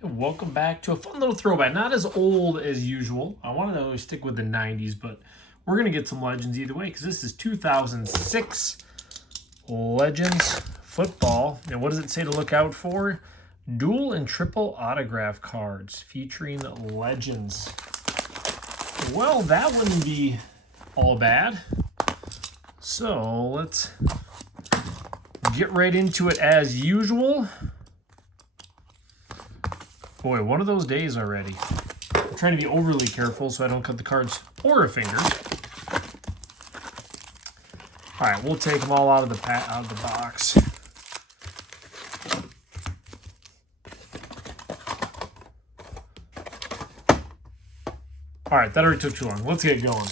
Welcome back to a fun little throwback. Not as old as usual. I wanted to always stick with the 90s, but we're going to get some Legends either way because this is 2006 Legends football. And what does it say to look out for? Dual and triple autograph cards featuring Legends. Well, that wouldn't be all bad. So let's get right into it as usual. Boy, one of those days already. I'm trying to be overly careful so I don't cut the cards or a finger. All right, we'll take them all out of the box. All right, that already took too long. Let's get going.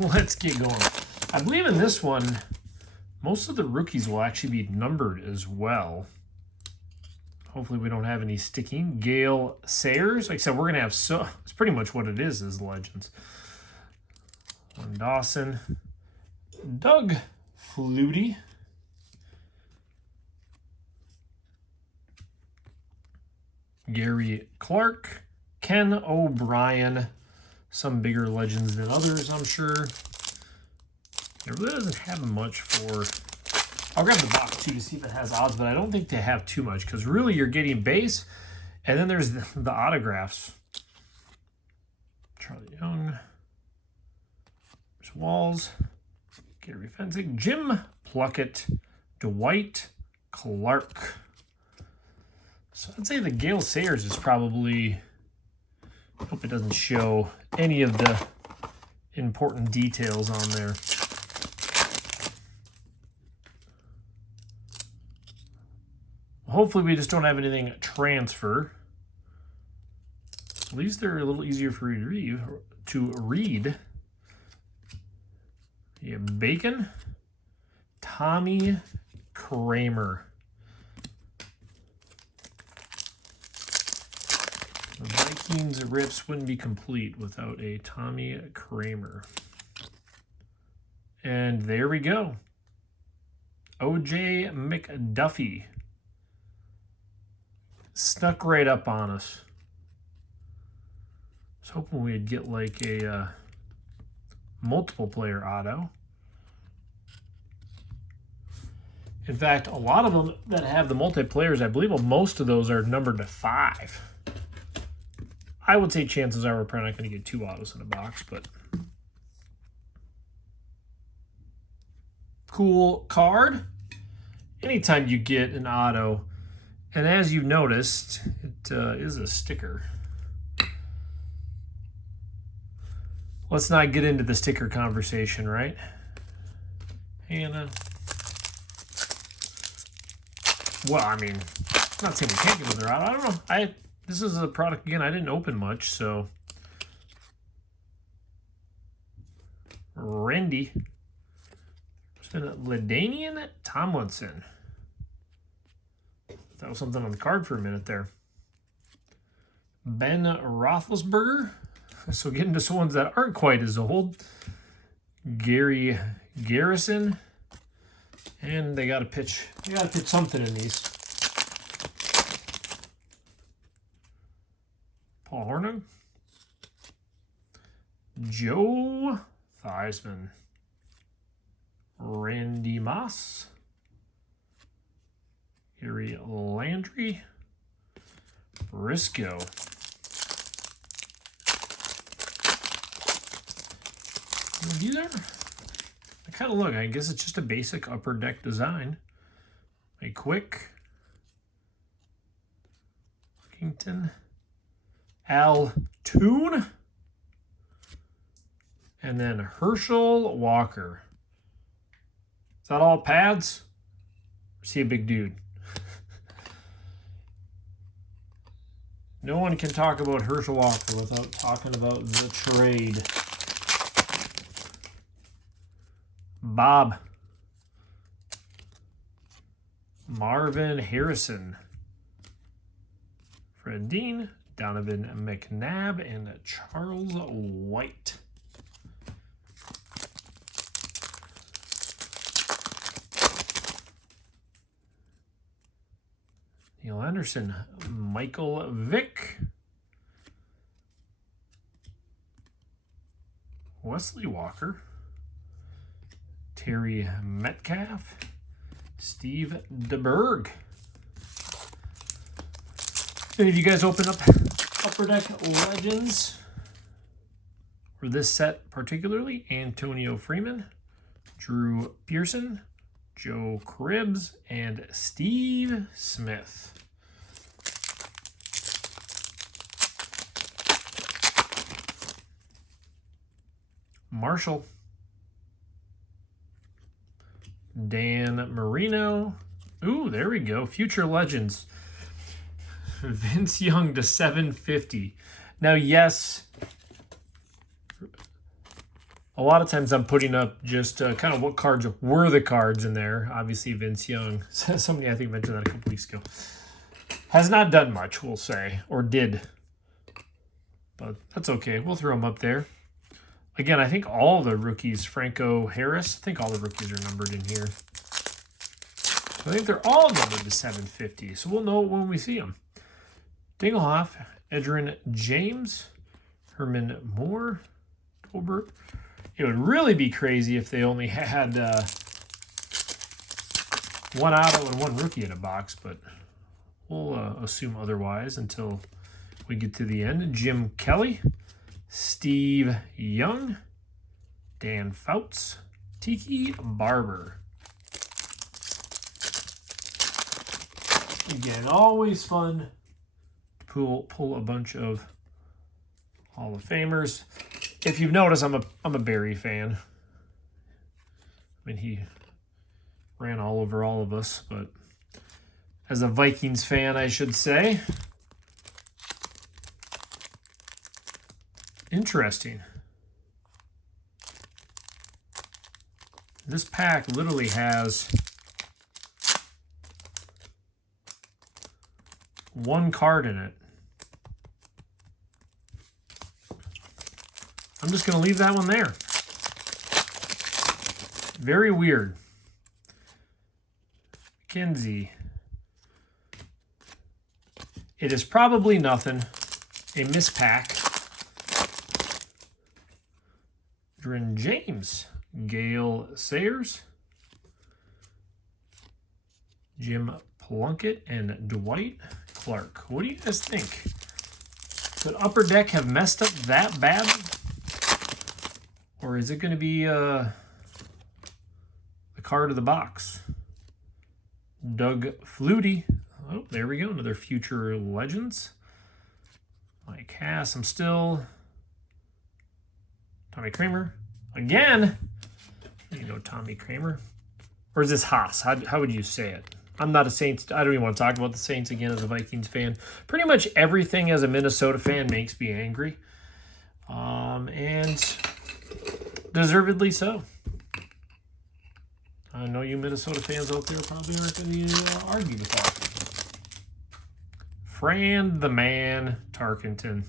Let's get going. I believe in this one, most of the rookies will actually be numbered as well. Hopefully we don't have any sticking. Gale Sayers. Like I said, we're going to have it's pretty much what it is Legends. Dawson. Doug Flutie. Gary Clark. Ken O'Brien. Some bigger Legends than others, I'm sure. It really doesn't have much for... I'll grab the box too to see if it has odds, but I don't think they have too much because really you're getting base, and then there's the autographs. Charlie Young, Chris Walls, Gary Fensick, Jim Plunkett, Dwight Clark. So I'd say the Gale Sayers is probably... I hope it doesn't show any of the important details on there. Hopefully we just don't have anything transfer. At least they're a little easier for you to read. You have Bacon, Tommy Kramer. The Vikings rips wouldn't be complete without a Tommy Kramer. And there we go. O.J. McDuffie. Snuck right up on us. I was hoping we'd get like a multiple player auto. In fact, a lot of them that have the multiplayers, I believe most of those are numbered to 5. I would say chances are we're probably not going to get 2 autos in a box, but cool card. Anytime you get an auto, and as you've noticed, it is a sticker. Let's not get into the sticker conversation, right? Hannah. Well, I mean, I'm not saying we can't get another auto. I don't know. This is a product, again, I didn't open much, so. Randy. LaDainian Tomlinson. That was something on the card for a minute there. Ben Roethlisberger. So getting to some ones that aren't quite as old. Gary Garrison. And they got to pitch. They got to pitch something in these. Paul Hornung. Joe Theismann. Randy Moss. Gary Landry. Briscoe. These are, I kind of look, I guess it's just a basic upper deck design. A quick. Kington. Al Toon. And then Herschel Walker. Is that all pads? Or is he a big dude? No one can talk about Herschel Walker without talking about the trade. Bob. Marvin Harrison. Fred Dean. Donovan McNabb. And Charles White. Neil Anderson, Michael Vick, Wesley Walker, Terry Metcalf, Steve DeBerg. Any of you guys open up Upper Deck Legends for this set particularly? Antonio Freeman, Drew Pearson, Joe Cribbs, and Steve Smith. Marshall, Dan Marino. Ooh, there we go. Future Legends. Vince Young to 750. Now, yes, a lot of times I'm putting up just kind of what cards were the cards in there. Obviously, Vince Young. Somebody, I think, mentioned that a couple weeks ago. Has not done much, we'll say, or did. But that's okay. We'll throw him up there. Again, I think all the rookies, Franco Harris, I think all the rookies are numbered in here. I think they're all numbered to 750, so we'll know when we see them. Dinglehoff, Edgerrin James, Herman Moore, Tolbert. It would really be crazy if they only had one auto and one rookie in a box, but we'll assume otherwise until we get to the end. Jim Kelly, Steve Young, Dan Fouts, Tiki Barber. Again, always fun to pull a bunch of Hall of Famers. If you've noticed, I'm a Barry fan. I mean, he ran all over all of us, but as a Vikings fan, I should say. Interesting. This pack literally has one card in it. I'm just going to leave that one there. Very weird. Kinsey. It is probably nothing. A mispack. Drin James. Gale Sayers. Jim Plunkett and Dwight Clark. What do you guys think? Could Upper Deck have messed up that bad? Or is it going to be the card of the box? Doug Flutie. Oh, there we go. Another Future Legends. Mike Hass. I'm still. Tommy Kramer. Again. You know Tommy Kramer. Or is this Haas? How would you say it? I'm not a Saints. I don't even want to talk about the Saints again as a Vikings fan. Pretty much everything as a Minnesota fan makes me angry. And deservedly so. I know you Minnesota fans out there probably aren't going to argue with that. Fran the Man Tarkenton.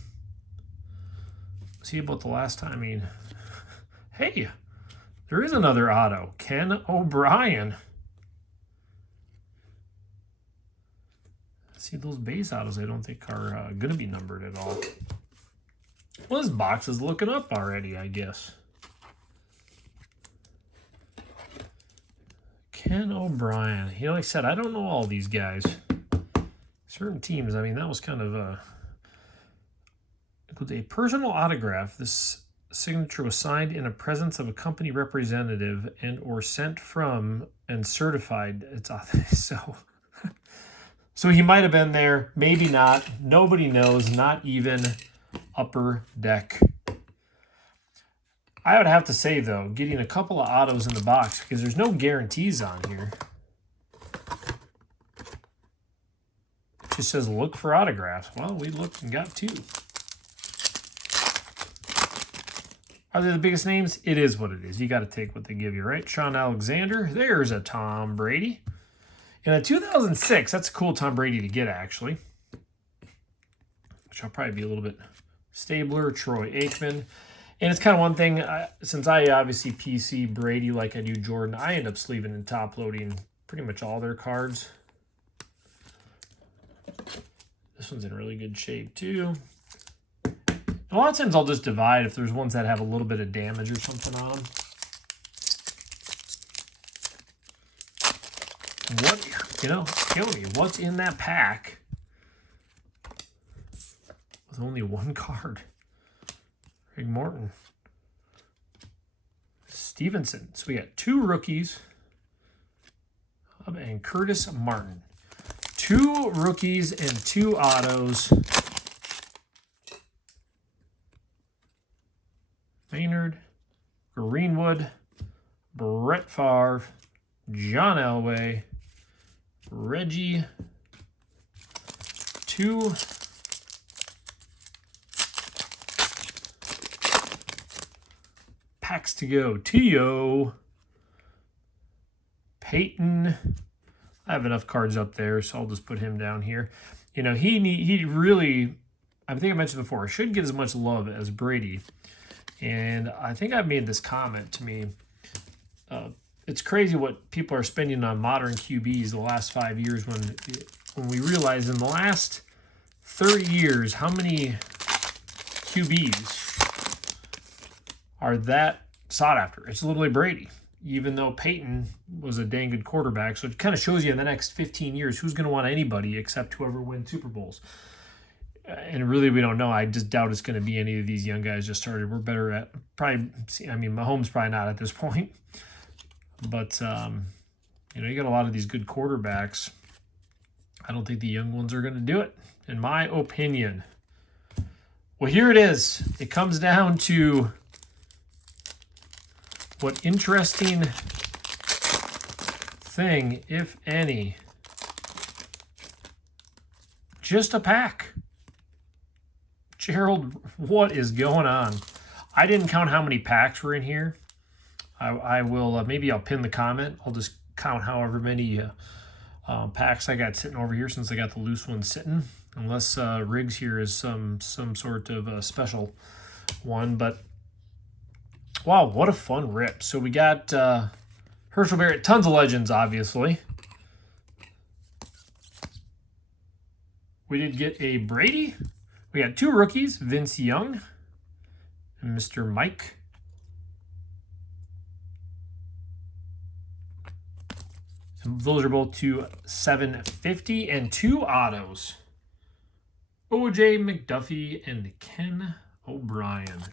See about the last time. I mean, hey, there is another auto. Ken O'Brien. See, those base autos I don't think are going to be numbered at all. Well, this box is looking up already, I guess. Ken O'Brien. You know, like I said, I don't know all these guys. Certain teams, I mean, that was kind of with a personal autograph. This signature was signed in the presence of a company representative and or sent from and certified. It's so he might have been there, maybe not. Nobody knows, not even Upper Deck. I would have to say, though, getting a couple of autos in the box, because there's no guarantees on here. It just says, look for autographs. Well, we looked and got two. Are they the biggest names? It is what it is. You got to take what they give you, right? Sean Alexander. There's a Tom Brady. In a 2006, that's a cool Tom Brady to get, actually. Which I'll probably be a little bit Stabler, Troy Aikman. And it's kind of one thing, since I obviously PC Brady like I do Jordan, I end up sleeving and top loading pretty much all their cards. This one's in really good shape too. A lot of times I'll just divide if there's ones that have a little bit of damage or something on them. What, you know, kill me. What's in that pack with only one card? Greg Morton. Stevenson. So we got 2 rookies and Curtis Martin. 2 rookies and 2 autos. Maynard, Greenwood, Brett Favre, John Elway, Reggie, 2 packs to go. T.O. Peyton. I have enough cards up there, so I'll just put him down here. You know, he really, I think I mentioned before, should get as much love as Brady. And I think I've made this comment to me. It's crazy what people are spending on modern QBs the last 5 years when we realize in the last 30 years how many QBs are that sought after. It's literally Brady, even though Peyton was a dang good quarterback. So it kind of shows you in the next 15 years who's going to want anybody except whoever wins Super Bowls. And really, we don't know. I just doubt it's going to be any of these young guys just started. We're better at probably, I mean, Mahomes probably not at this point. But, you know, you got a lot of these good quarterbacks. I don't think the young ones are going to do it, in my opinion. Well, here it is. It comes down to what interesting thing, if any, just a pack. Gerald, what is going on? I didn't count how many packs were in here. I will, maybe I'll pin the comment. I'll just count however many packs I got sitting over here since I got the loose one sitting. Unless Riggs here is some sort of special one. But, wow, what a fun rip. So we got Herschel Barrett, tons of legends, obviously. We did get a Brady. We got 2 rookies, Vince Young and Mr. Mike. And those are both to 750 and 2 autos. OJ McDuffie and Ken O'Brien.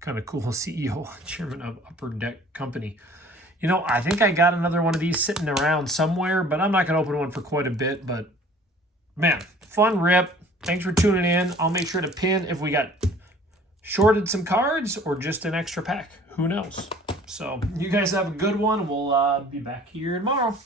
Kind of cool CEO, chairman of Upper Deck Company. You know, I think I got another one of these sitting around somewhere, but I'm not going to open one for quite a bit. But, man, fun rip. Thanks for tuning in. I'll make sure to pin if we got shorted some cards or just an extra pack. Who knows? So, you guys have a good one. We'll be back here tomorrow.